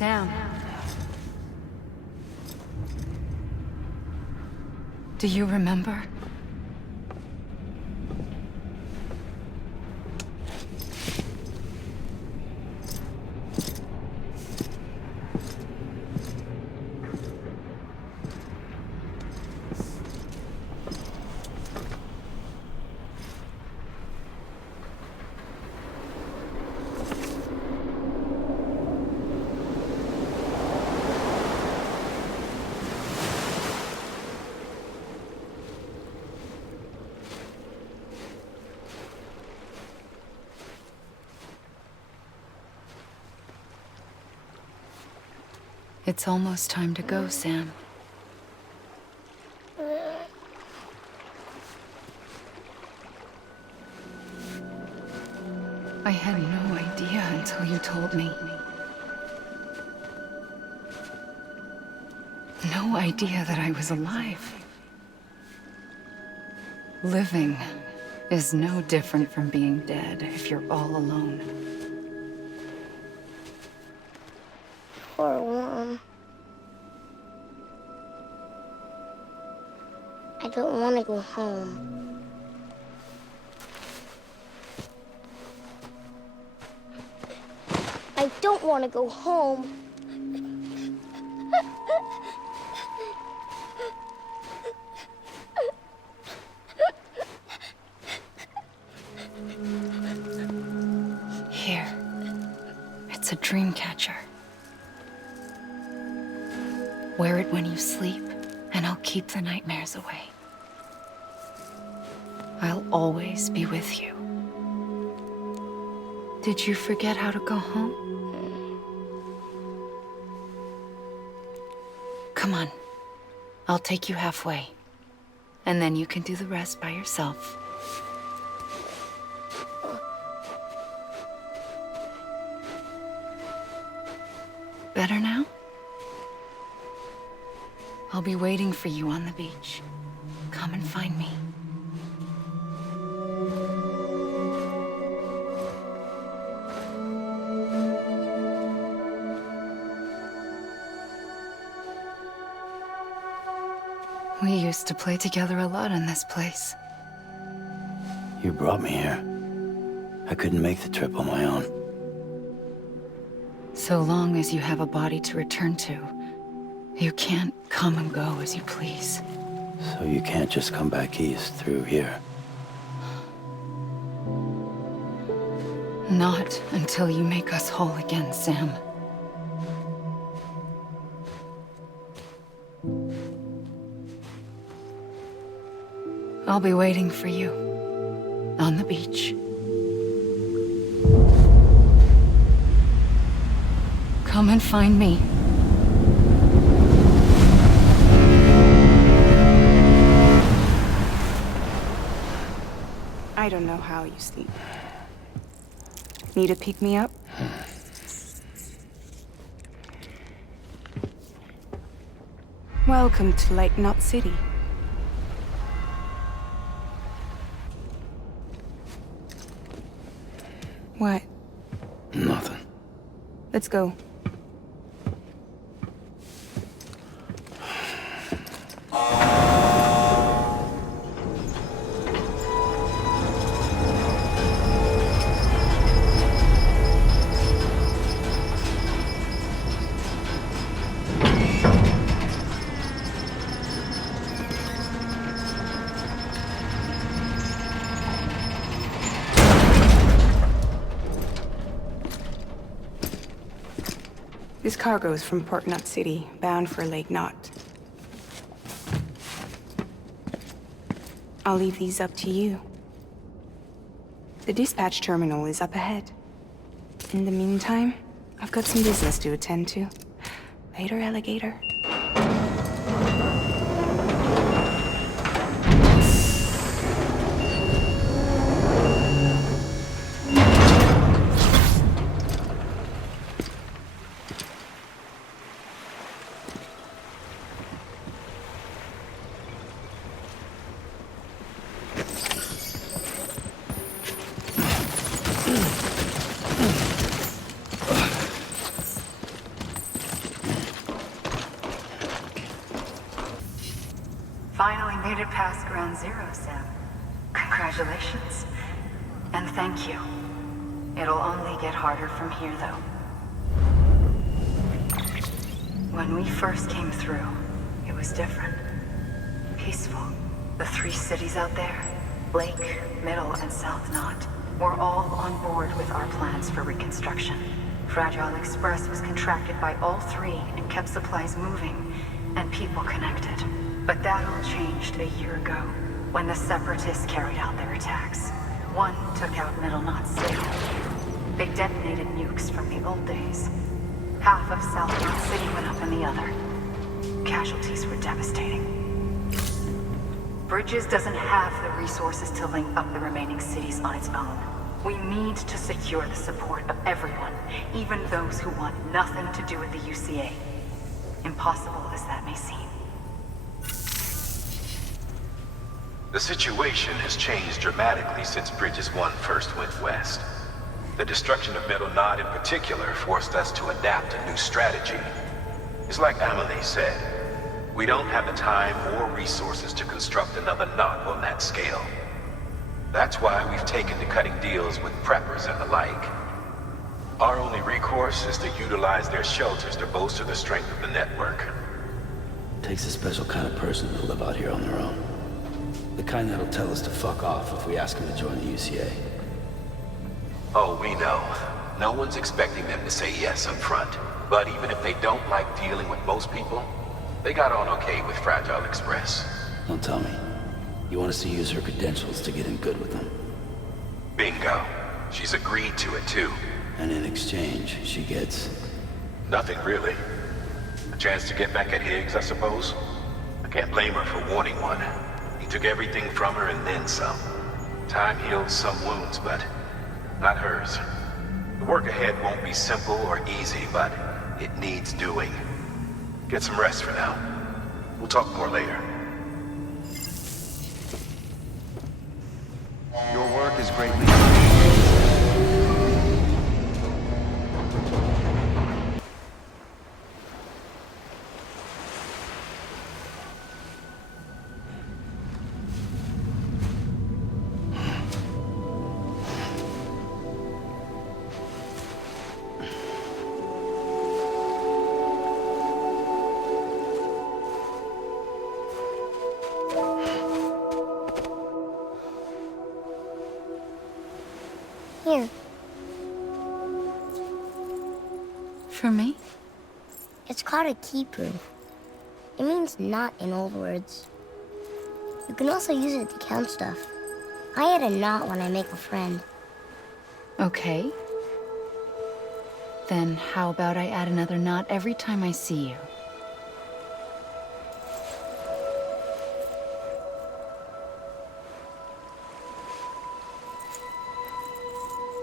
Sam. Do you remember? It's almost time to go, Sam. I had no idea until you told me. No idea that I was alive. Living is no different from being dead if you're all alone. Poor Mom. I don't want to go home. I don't want to go home. Here. It's a dream catcher. Wear it when you sleep, and I'll keep the nightmares away. I'll always be with you. Did you forget how to go home? Come on. I'll take you halfway. And then you can do the rest by yourself. Better now? I'll be waiting for you on the beach. Come and find me. We used to play together a lot in this place. You brought me here. I couldn't make the trip on my own. So long as you have a body to return to, you can't come and go as you please. So you can't just come back east through here? Not until you make us whole again, Sam. I'll be waiting for you on the beach. Come and find me. I don't know how you sleep. Need to pick me up? Welcome to Lake Knot City. What? Nothing. Let's go. This cargo is from Port Knot City, bound for Lake Knot. I'll leave these up to you. The dispatch terminal is up ahead. In the meantime, I've got some business to attend to. Later, alligator. finally made it past Ground Zero, Sam. Congratulations. And thank you. It'll only get harder from here, though. When we first came through, it was different. Peaceful. The 3 cities out there, Lake, Middle, and South Knot, were all on board with our plans for reconstruction. Fragile Express was contracted by all 3 and kept supplies moving and people connected. But that all changed a year ago, when the Separatists carried out their attacks. One took out Middle Knot City. They detonated nukes from the old days. Half of South Knot City went up in the other. Casualties were devastating. Bridges doesn't have the resources to link up the remaining cities on its own. We need to secure the support of everyone, even those who want nothing to do with the UCA. Impossible as that may seem. The situation has changed dramatically since Bridges 1 first went west. The destruction of Middle Knot in particular forced us to adapt a new strategy. It's like Amelie said, we don't have the time or resources to construct another knot on that scale. That's why we've taken to cutting deals with preppers and the like. Our only recourse is to utilize their shelters to bolster the strength of the network. Takes a special kind of person to live out here on their own. The kind that'll tell us to fuck off if we ask them to join the UCA. Oh, we know. No one's expecting them to say yes up front. But even if they don't like dealing with most people, they got on okay with Fragile Express. Don't tell me. You want us to use her credentials to get in good with them. Bingo. She's agreed to it too. And in exchange, she gets... Nothing really. A chance to get back at Higgs, I suppose? I can't blame her for wanting one. He took everything from her and then some. Time heals some wounds, but not hers. The work ahead won't be simple or easy, but it needs doing. Get some rest for now. We'll talk more later. Your work is greatly... Here. For me? It's called a keeper. It means knot in old words. You can also use it to count stuff. I add a knot when I make a friend. Okay. Then how about I add another knot every time I see you?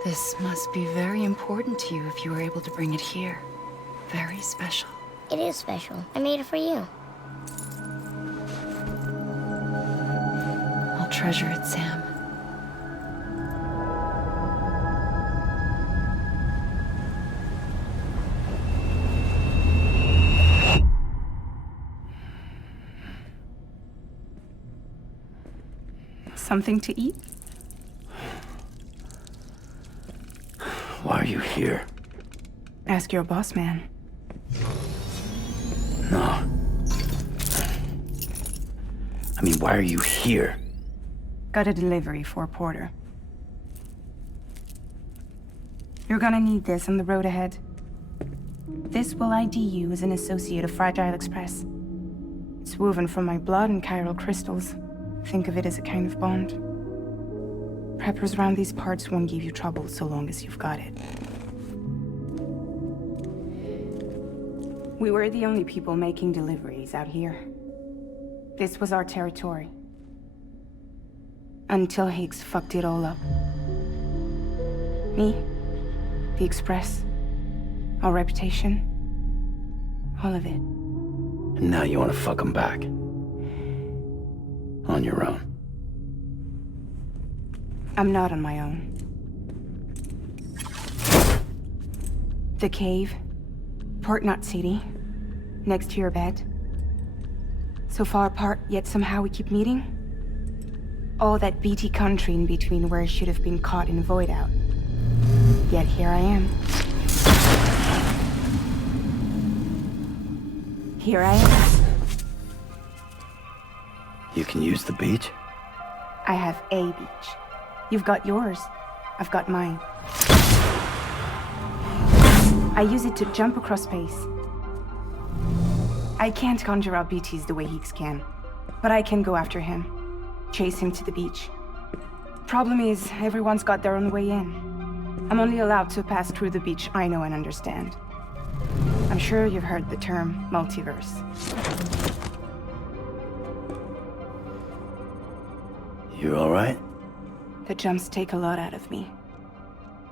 This must be very important to you if you were able to bring it here. Very special. It is special. I made it for you. I'll treasure it, Sam. Something to eat? Why are you here? Ask your boss man. No. I mean, why are you here? Got a delivery for Porter. You're gonna need this on the road ahead. This will ID you as an associate of Fragile Express. It's woven from my blood and chiral crystals. Think of it as a kind of bond. Preppers around these parts won't give you trouble so long as you've got it. We were the only people making deliveries out here. This was our territory. Until Higgs fucked it all up. Me, the Express, our reputation, all of it. And now you want to fuck them back. On your own. I'm not on my own. The cave, Port Knot City, next to your bed. So far apart, yet somehow we keep meeting? All that BT country in between where I should have been caught in void out. Yet here I am. Here I am. You can use the beach? I have a beach. You've got yours. I've got mine. I use it to jump across space. I can't conjure up BTs the way Heeks can, but I can go after him, chase him to the beach. Problem is, everyone's got their own way in. I'm only allowed to pass through the beach I know and understand. I'm sure you've heard the term multiverse. You all right? The jumps take a lot out of me.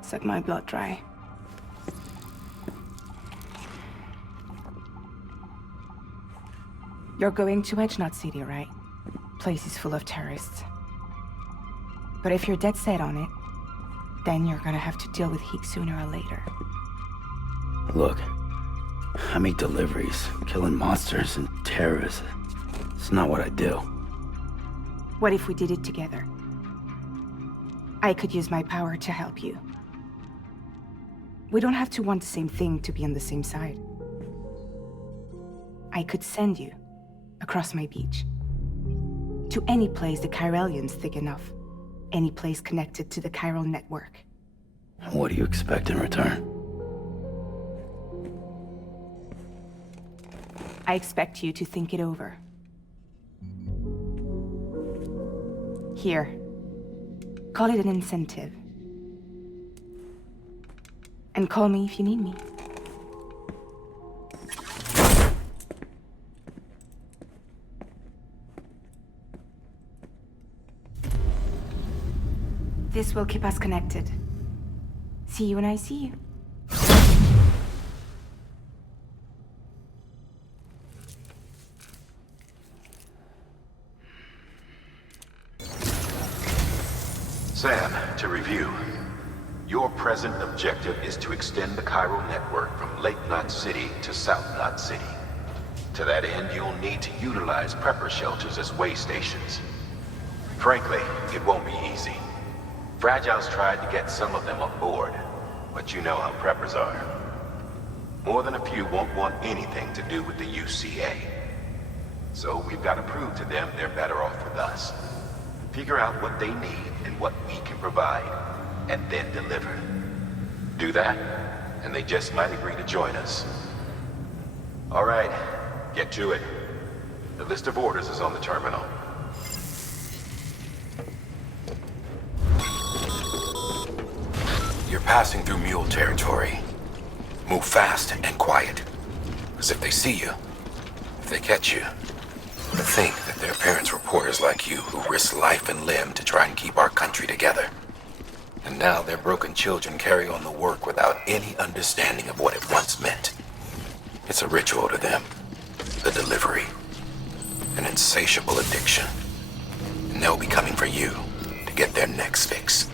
Suck my blood dry. You're going to Edgenut City, right? Place is full of terrorists. But if you're dead set on it, then you're gonna have to deal with Heek sooner or later. Look, I make deliveries, killing monsters and terrorists. It's not what I do. What if we did it together? I could use my power to help you. We don't have to want the same thing to be on the same side. I could send you across my beach. To any place the Chiralian's thick enough. Any place connected to the chiral network. What do you expect in return? I expect you to think it over. Here. Call it an incentive. And call me if you need me. This will keep us connected. See you when I see you. Sam, to review. Your present objective is to extend the chiral network from Lake Knot City to South Knot City. To that end, you'll need to utilize prepper shelters as way stations. Frankly, it won't be easy. Fragile's tried to get some of them on board, but you know how preppers are. More than a few won't want anything to do with the UCA. So we've got to prove to them they're better off with us. Figure out what they need and what we can provide, and then deliver. Do that, and they just might agree to join us. All right, get to it. The list of orders is on the terminal. You're passing through mule territory. Move fast and quiet. Because if they see you, if they catch you, to think that their parents were reporters like you who risked life and limb to try and keep our country together. And now their broken children carry on the work without any understanding of what it once meant. It's a ritual to them. The delivery. An insatiable addiction. And they'll be coming for you to get their next fix.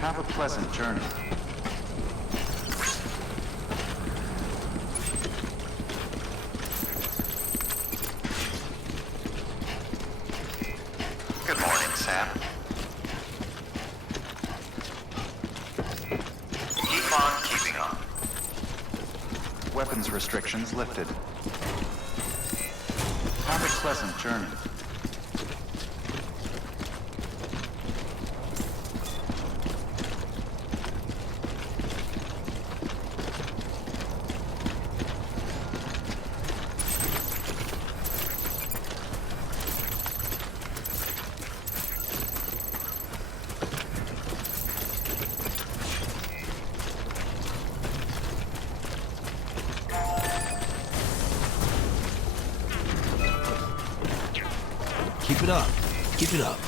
Have a pleasant journey. Good morning, Sam. Keep on keeping on. Weapons restrictions lifted. Have a pleasant journey. Keep it up. Keep it up.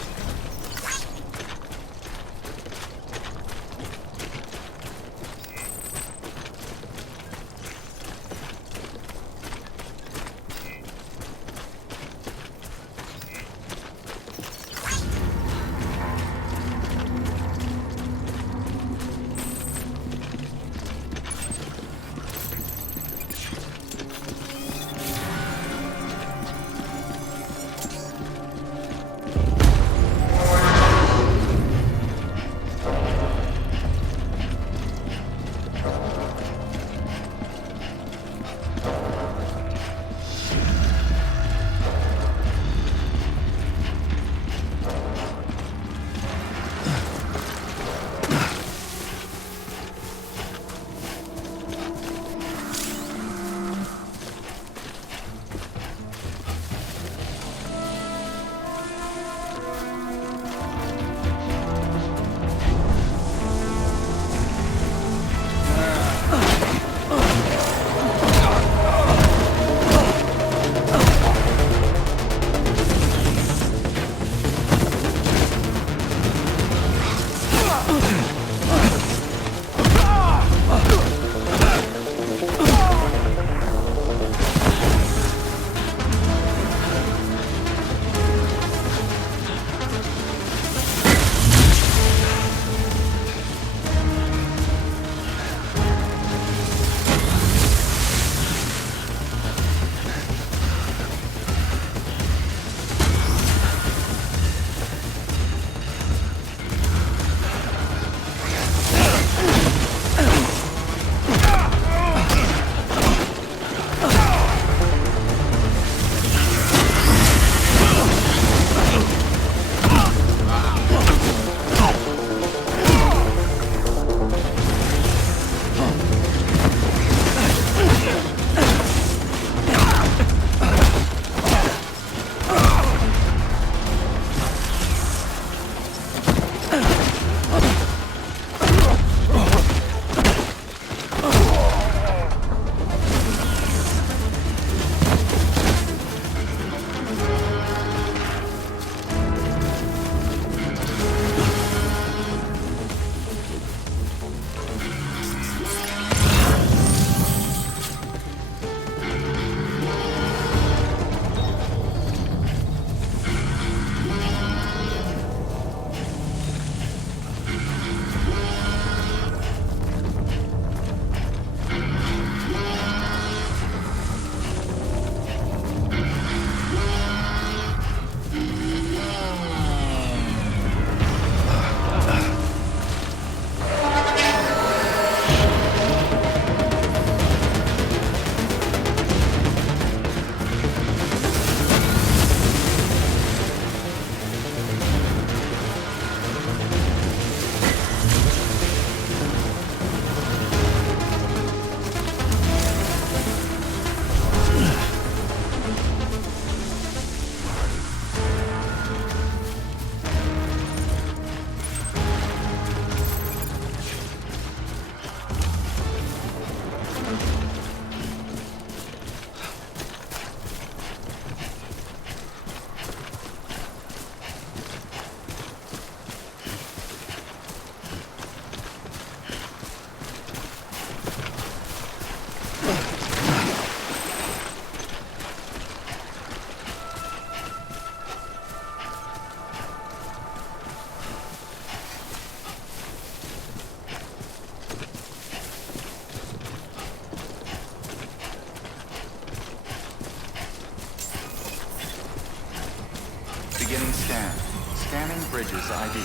scan. Scanning Bridges ID.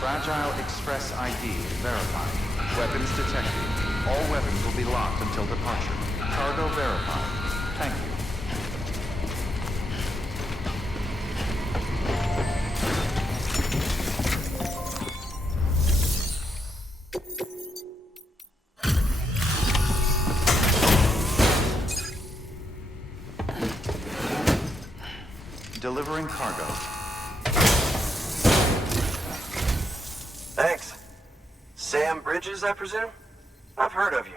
Fragile Express ID verified. Weapons detected. All weapons will be locked until departure. Cargo verified. Thank you. Delivering cargo. Thanks. Sam Bridges, I presume? I've heard of you.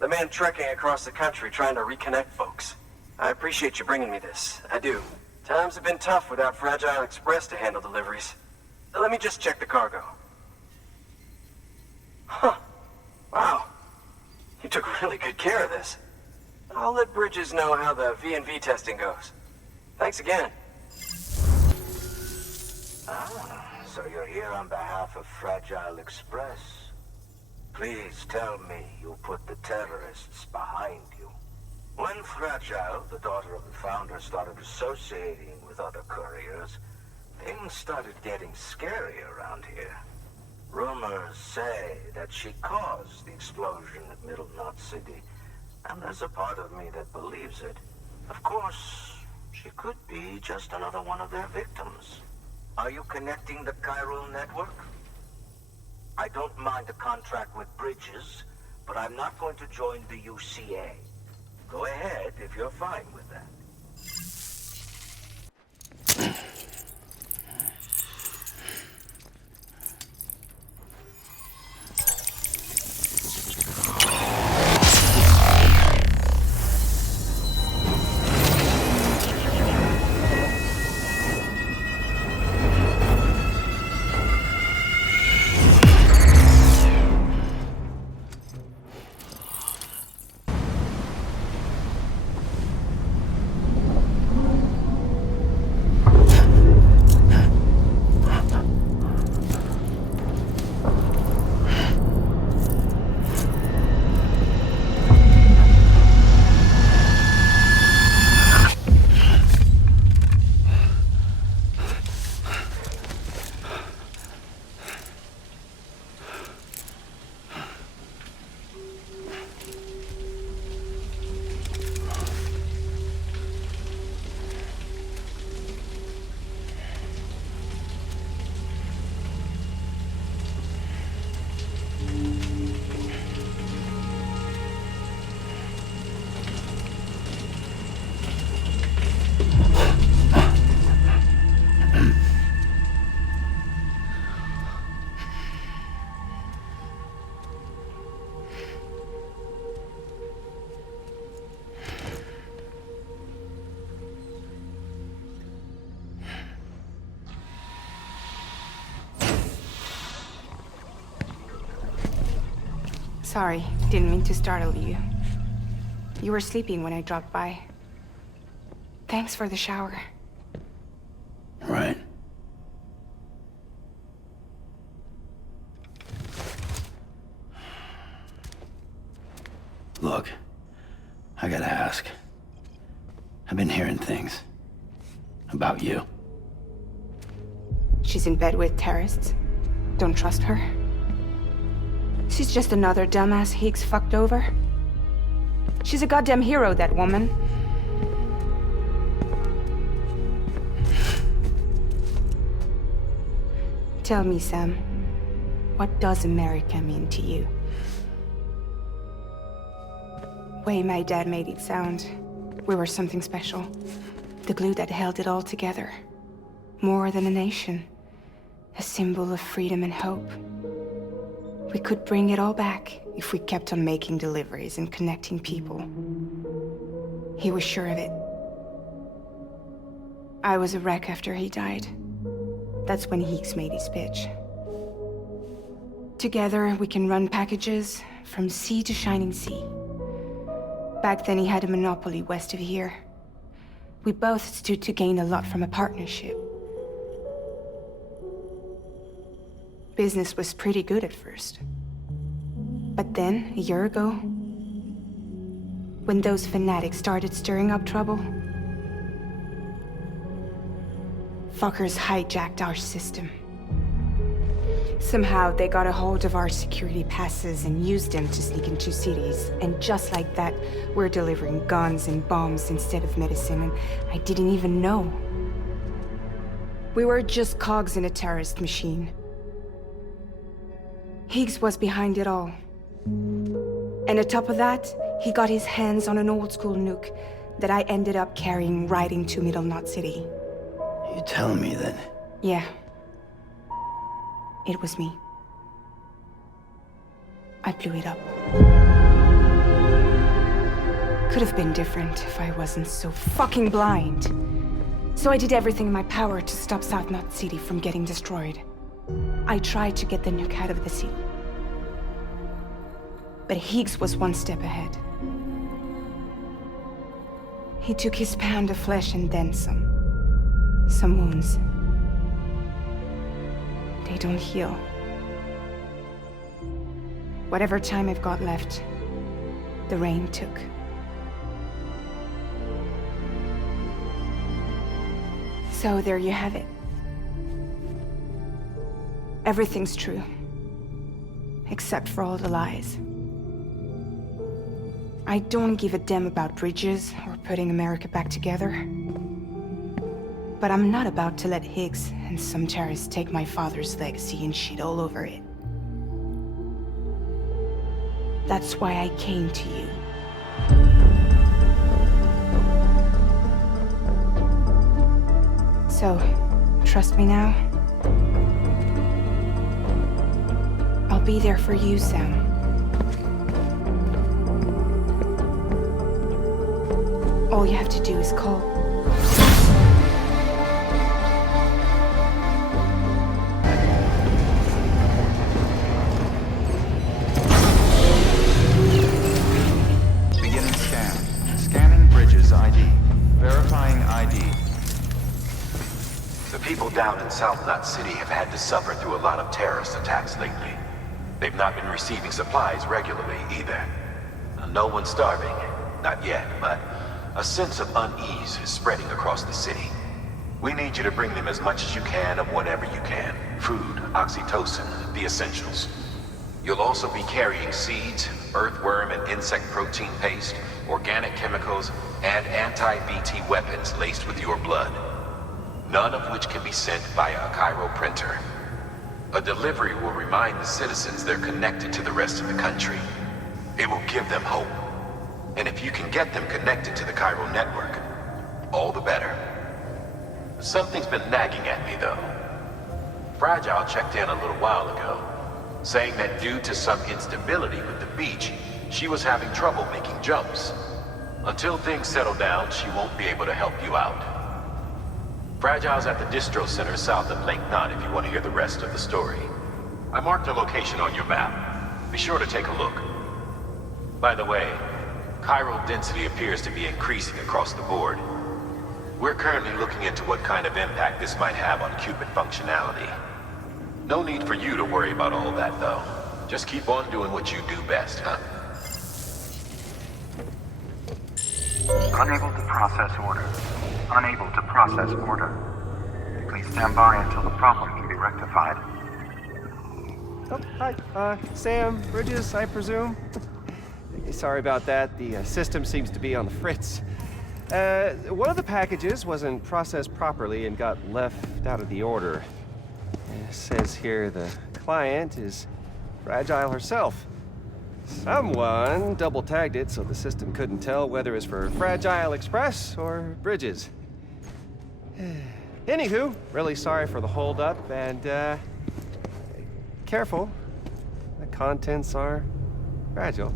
The man trekking across the country trying to reconnect folks. I appreciate you bringing me this. I do. Times have been tough without Fragile Express to handle deliveries. Let me just check the cargo. Huh. Wow. You took really good care of this. I'll let Bridges know how the V&V testing goes. Thanks again. So you're here on behalf of Fragile Express. Please tell me you put the terrorists behind you. When Fragile, the daughter of the founder, started associating with other couriers, things started getting scary around here. Rumors say that she caused the explosion at Middle Knot City, and there's a part of me that believes it. Of course, she could be just another one of their victims. Are you connecting the chiral network? I don't mind a contract with Bridges, but I'm not going to join the UCA. Go ahead if you're fine with that. Sorry, didn't mean to startle you. You were sleeping when I dropped by. Thanks for the shower. Right. Look, I gotta ask. I've been hearing things about you. She's in bed with terrorists. Don't trust her. She's just another dumbass Higgs fucked over. She's a goddamn hero, that woman. Tell me, Sam, what does America mean to you? Way my dad made it sound, we were something special. The glue that held it all together. More than a nation. A symbol of freedom and hope. We could bring it all back if we kept on making deliveries and connecting people. He was sure of it. I was a wreck after he died. That's when Higgs made his pitch. Together, we can run packages from sea to shining sea. Back then, he had a monopoly west of here. We both stood to gain a lot from a partnership. Business was pretty good at first. But then, a year ago, when those fanatics started stirring up trouble, Fuckers hijacked our system. Somehow they got a hold of our security passes and used them to sneak into cities. And just like that, we're delivering guns and bombs instead of medicine, and I didn't even know. We were just cogs in a terrorist machine. Higgs was behind it all. And on top of that, he got his hands on an old-school nuke that I ended up carrying right into Middle Knot City. You telling me then? Yeah. It was me. I blew it up. Could have been different if I wasn't so fucking blind. So I did everything in my power to stop South Knot City from getting destroyed. I tried to get the nuke out of the city. But Higgs was one step ahead. He took his pound of flesh and then some. Some wounds. They don't heal. Whatever time I've got left, the rain took. So there you have it. Everything's true. Except for all the lies. I don't give a damn about bridges or putting America back together. But I'm not about to let Higgs and some terrorists take my father's legacy and shit all over it. That's why I came to you. So, trust me now? I'll be there for you, Sam. All you have to do is call. Beginning scan. Scanning Bridges ID. Verifying ID. The people down in South Knot City have had to suffer through a lot of terrorist attacks lately. They've not been receiving supplies regularly either. No one's starving, not yet, but a sense of unease is spreading across the city. We need you to bring them as much as you can of whatever you can. Food, oxytocin, the essentials. You'll also be carrying seeds, earthworm and insect protein paste, organic chemicals, and anti-BT weapons laced with your blood. None of which can be sent via a Cairo printer. A delivery will remind the citizens they're connected to the rest of the country. It will give them hope. And if you can get them connected to the Cairo network, all the better. Something's been nagging at me, though. Fragile checked in a little while ago, saying that due to some instability with the beach, she was having trouble making jumps. Until things settle down, she won't be able to help you out. Fragile's at the distro center south of Lake Knot if you want to hear the rest of the story. I marked her location on your map. Be sure to take a look. By the way, chiral density appears to be increasing across the board. We're currently looking into what kind of impact this might have on Cupid functionality. No need for you to worry about all that, though. Just keep on doing what you do best, huh? Unable to process order. Unable to process order. Please stand by until the problem can be rectified. Oh, hi. Sam Bridges, I presume? Sorry about that. The system seems to be on the fritz. One of the packages wasn't processed properly and got left out of the order. It says here the client is Fragile herself. Someone double-tagged it so the system couldn't tell whether it's for Fragile Express or Bridges. Anywho, really sorry for the holdup, and careful. The contents are fragile.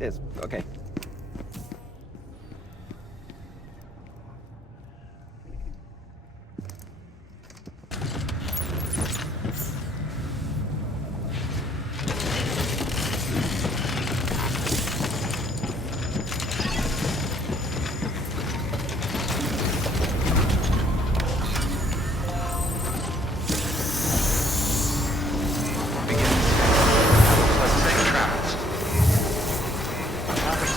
It's okay.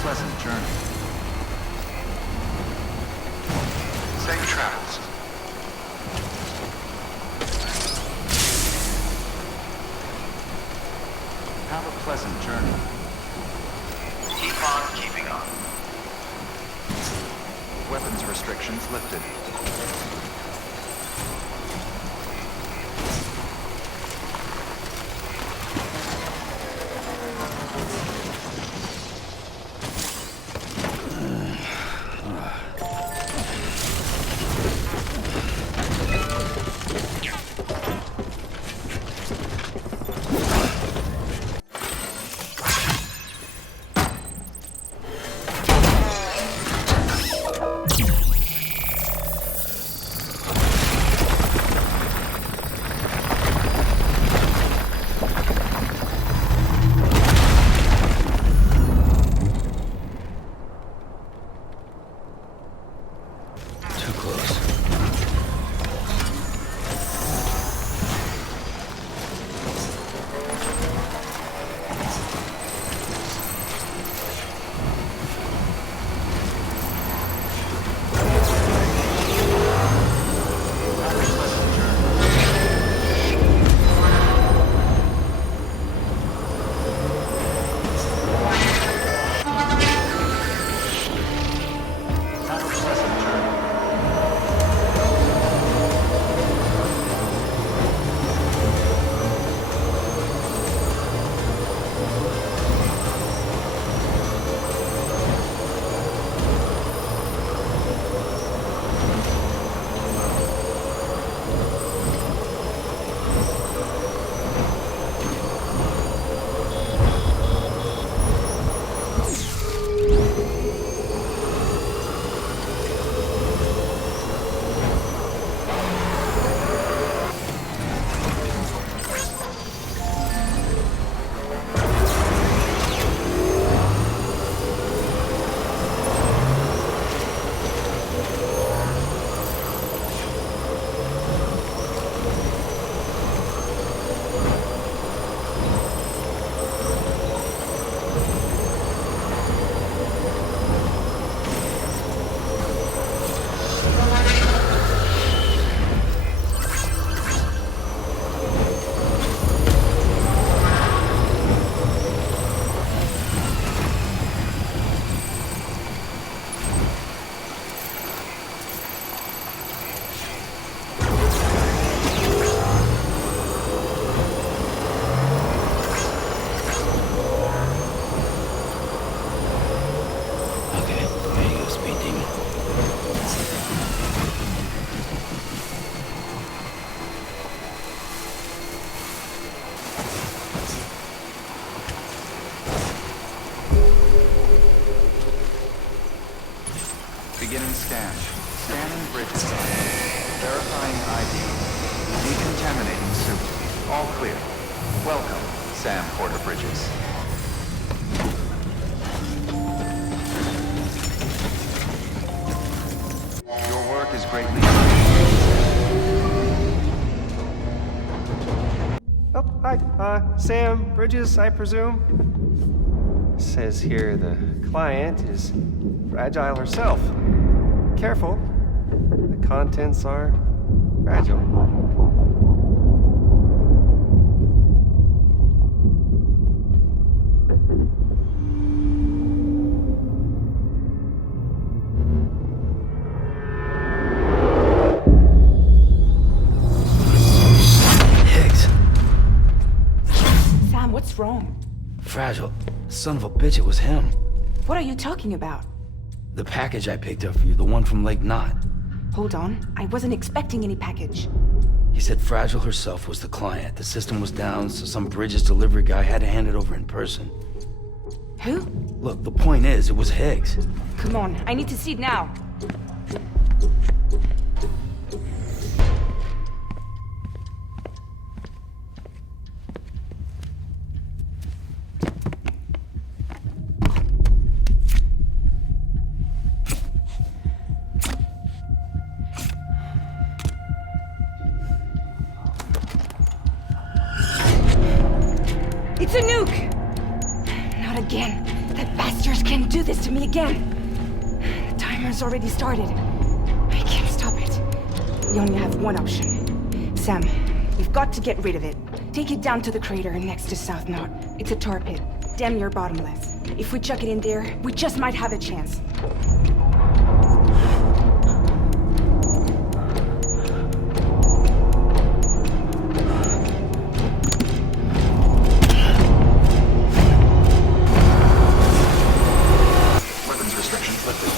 Pleasant journey. Keep on keeping on. Weapons restrictions lifted. Beginning scan. Scanning bridges. Verifying ID. Decontaminating suit. All clear. Welcome, Sam Porter Bridges. Your work is greatly appreciated. Oh, hi. Sam Bridges, I presume? Says here the client is Fragile herself. Careful. The contents are fragile. Higgs. Sam, what's wrong? Fragile. Son of a bitch, it was him. What are you talking about? The package I picked up for you, the one from Lake Knot. Hold on. I wasn't expecting any package. He said Fragile herself was the client. The system was down, so some Bridges delivery guy had to hand it over in person. Who? Look, the point is, it was Higgs. Come on, I need to see it now. It's a nuke! Not again. That bastards can't do this to me again. The timer's already started. I can't stop it. We only have one option. Sam, we've got to get rid of it. Take it down to the crater next to South Knot. It's a tar pit. Damn near bottomless. If we chuck it in there, we just might have a chance. Weapons restrictions lifted.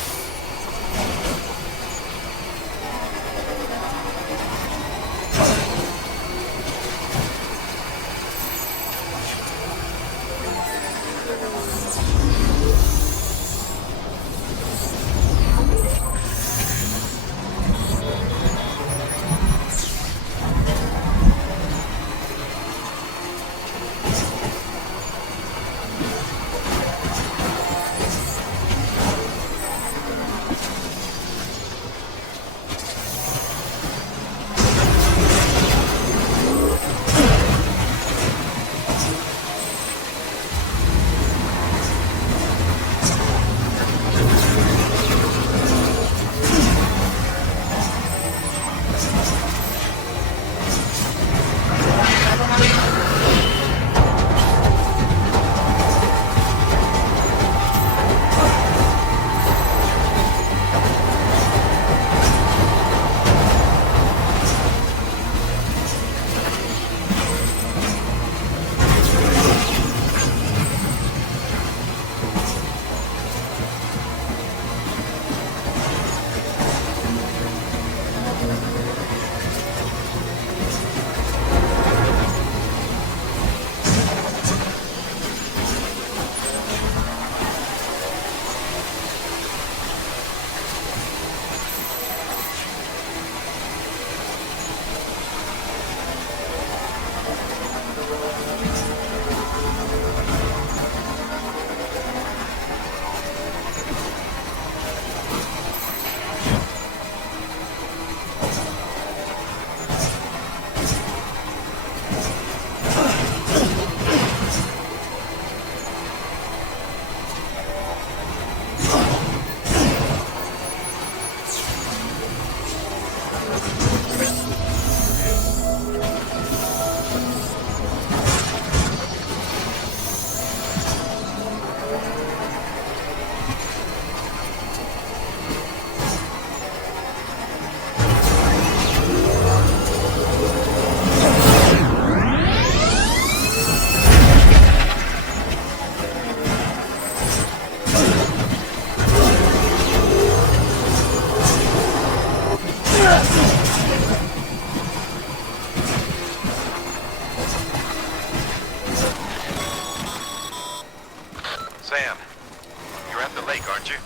Sam, you're at the lake, aren't you?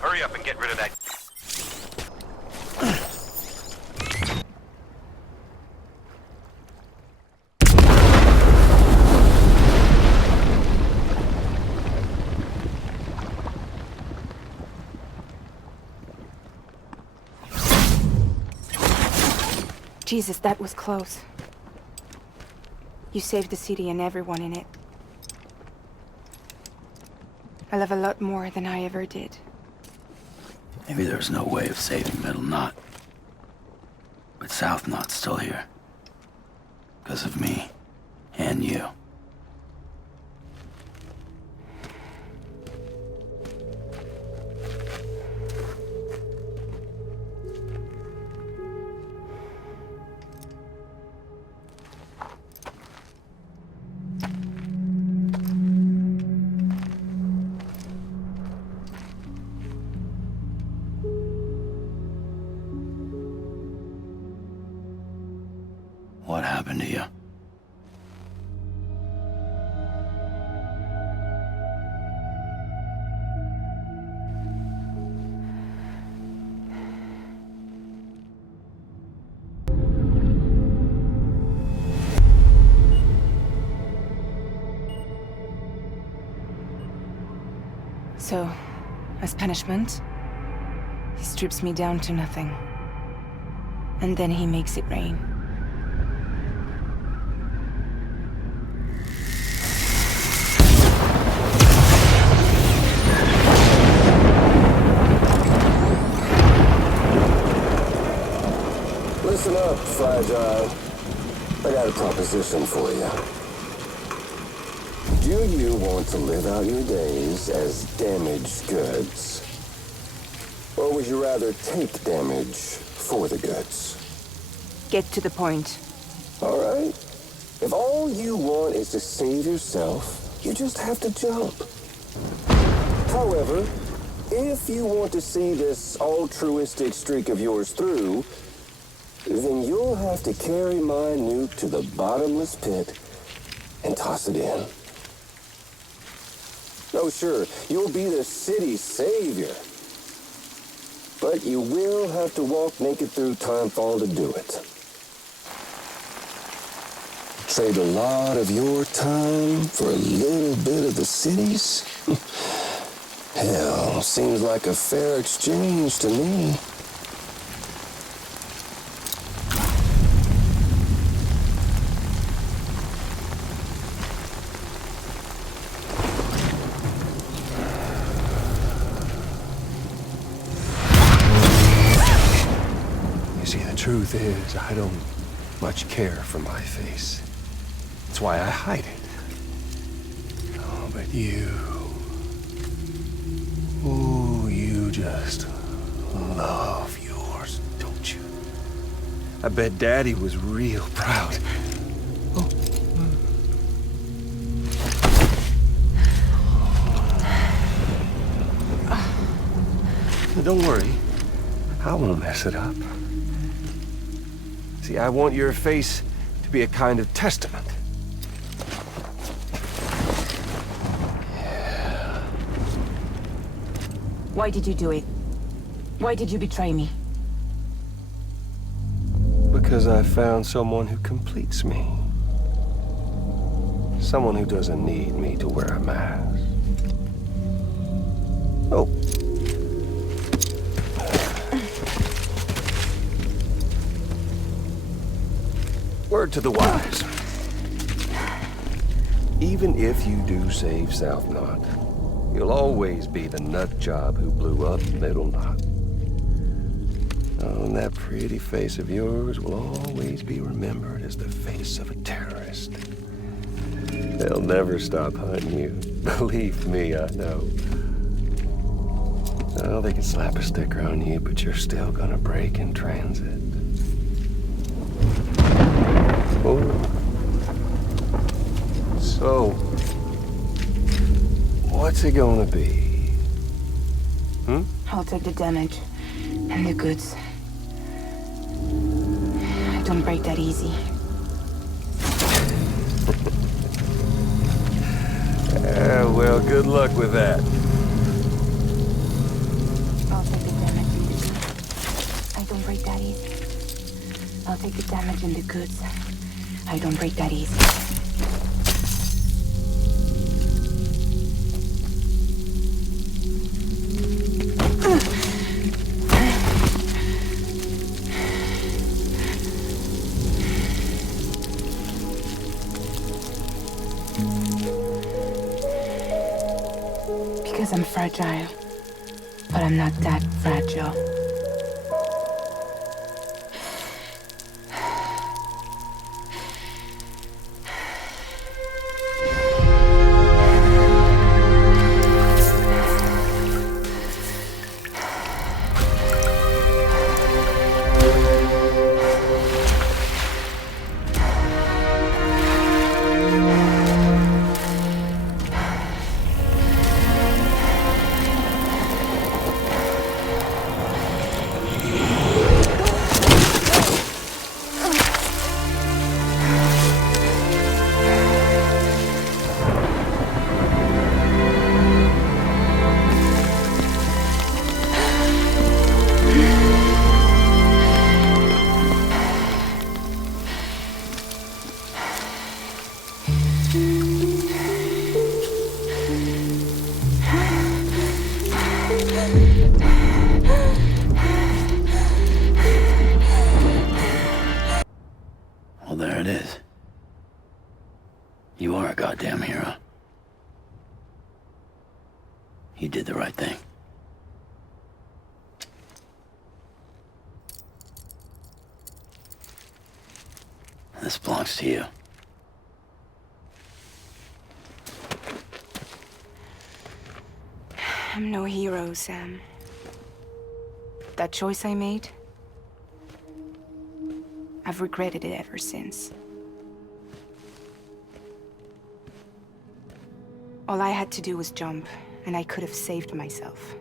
Hurry up and get rid of that. Jesus, that was close. You saved the city and everyone in it. I love a lot more than I ever did. Maybe there's no way of saving Middle Knot. But South Knot's still here. Because of me. And you. What happened to you? So, as punishment, he strips me down to nothing. And then he makes it rain. Listen up, Fragile. I got a proposition for you. Do Do you want to live out your days as damaged goods? Or would you rather take damage for the goods? Get to the point. All right. If all you want is to save yourself, you just have to jump. However, if you want to see this altruistic streak of yours through, then you'll have to carry my nuke to the bottomless pit and toss it in. Oh, sure, you'll be the city's savior. But you will have to walk naked through Timefall to do it. Trade a lot of your time for a little bit of the city's? Hell, seems like a fair exchange to me. You see, the truth is, I don't much care for my face. That's why I hide it. Oh, but you... Ooh, you just love yours, don't you? I bet Daddy was real proud. Oh. Don't worry. I won't mess it up. See, I want your face to be a kind of testament. Why did you do it? Why did you betray me? Because I found someone who completes me. Someone who doesn't need me to wear a mask. Oh. Word to the wise. Even if you do save South Knot, you'll always be the nut job who blew up Middle Knot. Oh, and that pretty face of yours will always be remembered as the face of a terrorist. They'll never stop hunting you. Believe me, I know. Oh, they can slap a sticker on you, but you're still gonna break in transit. Oh. So, what's it gonna be? I'll take the damage and the goods. I don't break that easy. Well, good luck with that. I'll take the damage and the goods. I don't break that easy. I'll take the damage and the goods. I don't break that easy. Because I'm fragile, but I'm not that fragile. Well, there it is. You are a goddamn hero. You did the right thing. This belongs to you. I'm no hero, Sam. That choice I made, I've regretted it ever since. All I had to do was jump, and I could have saved myself.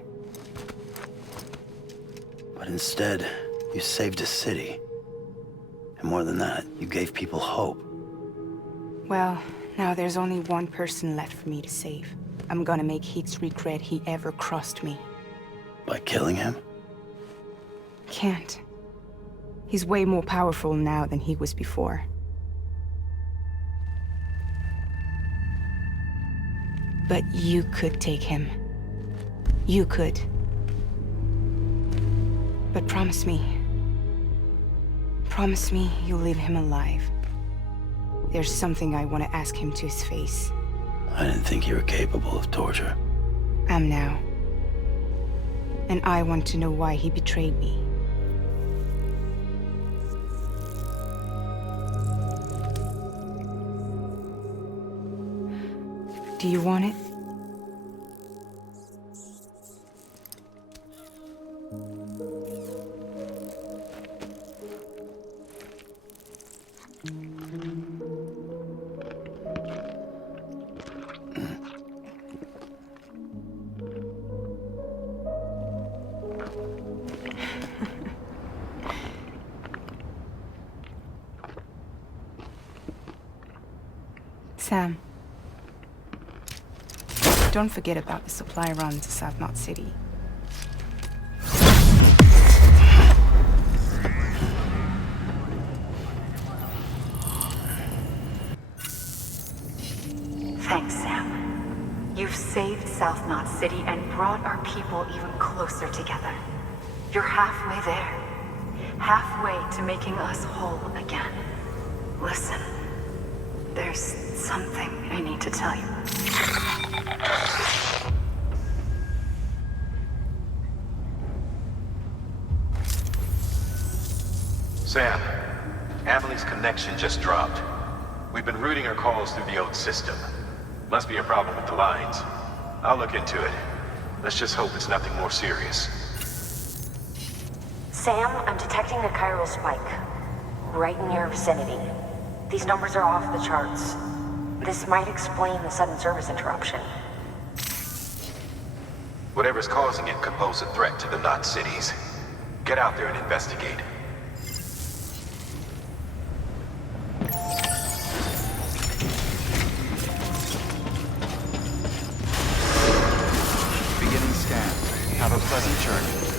But instead, you saved a city. And more than that, you gave people hope. Well, now there's only one person left for me to save. I'm gonna make Heath's regret he ever crossed me. By killing him? Can't. He's way more powerful now than he was before. But you could take him. You could. But promise me. Promise me you'll leave him alive. There's something I want to ask him to his face. I didn't think you were capable of torture. Am now. And I want to know why he betrayed me. Do you want it? Sam. Don't forget about the supply run to South Knot City. Thanks, Sam. You've saved South Knot City and brought our people even closer together. You're halfway there. Halfway to making us whole again. Listen, there's something I need to tell you. Sam, Amelie's connection just dropped. We've been routing her calls through the old system. Must be a problem with the lines. I'll look into it. Let's just hope it's nothing more serious. Sam, I'm detecting a chiral spike. Right in your vicinity. These numbers are off the charts. This might explain the sudden service interruption. Whatever's causing it could pose a threat to the Knot cities. Get out there and investigate. Beginning scan. Have a pleasant journey.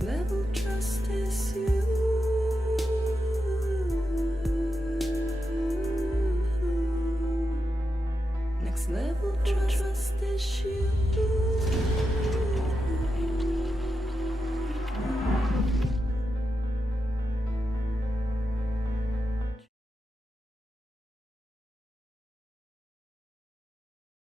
Next level trust is you.